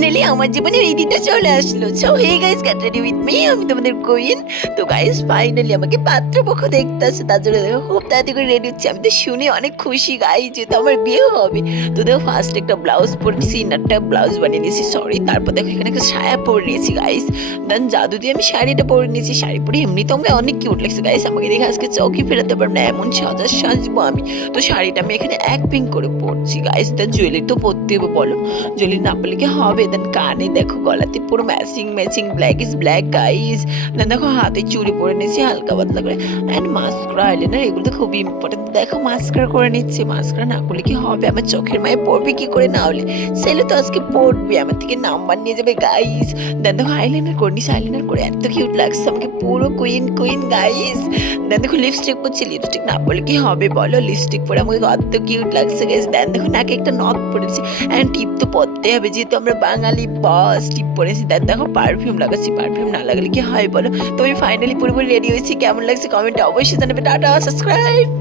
Finally আমার জীবনে এই দিনটা চলে আসলো। So hey guys, get ready with me. আমি তোমাদের কুইন। তো গাইস ফাইনালি আমাকে পাত্রপক্ষ দেখতে আসছে, তার জন্য দেখো খুব তাড়াতাড়ি করে রেডি হচ্ছে। আমি তো শুনে অনেক খুশি গাইস, যেহেতু আমার বিয়ে হবে। তো দেখো ফার্স্ট একটা ব্লাউজ পরেছি, ইনারটা ব্লাউজ বানিয়ে নিয়েছি, সরি। তারপর দেখো এখানে একটা সায়া পরে নিয়েছি গাইস। দেন জাদু দিয়ে আমি শাড়িটা পরে নিয়েছি। শাড়ি পরে এমনি তো আমাকে অনেক কিউট লাগছে গাইস। আমাকে দেখে আজকে চৌকি ফেরাতে পারবো না, এমন সাজবো আমি। তো শাড়িটা আমি এখানে এক পিঙ্ক করে পরছি গাইস। দেন জুয়েলারি তো পরতে হবে, বলো জুয়েলারি না পরলে কি হবে। দেন কানে দেখো, গলাতে পুরো matching matching, black is black guys. Then দেখো হাতে চুড়ি পরে নিয়েছি হালকা পাতলা করে। অ্যান্ড মাস্কারা, আইলাইনার, এগুলো তো খুবই ইম্পর্টেন্ট। দেখো মাস্কারা করে নিচ্ছে। মাস্কারা না করলে কি হবে, আমার চোখের মায়ে পড়বে কি করে, না হলে ছেলে তো আজকে পড়বে, আমার থেকে নাম্বার নিয়ে যাবে গাইস। দেন দেখো আইলাইনার করে নিচ্ছে। আইলাইনার করে এত কিউট লাগছে আমাকে, পুরো কুইন কুইন গাইস। দেন দেখো লিপস্টিক পরছি। লিপস্টিক না পরলে কি হবে বলো, লিপস্টিক পরে আমাকে কত কিউট লাগছে গাইস। দেন দেখো নাকে একটা নথ পরেছি। অ্যান্ড টিপ তো পরতে হবে, যেহেতু আমরা বাঙালি বস, টিপ পরেছি। দেন দেখো পারফিউম লাগাচ্ছি। পারফিউম না লাগালে কি হয় বলো। তো আমি ফাইনালি পুরোপুরি রেডি হয়েছি। কেমন লাগছে কমেন্টে অবশ্যই জানাবে। Tata, subscribe.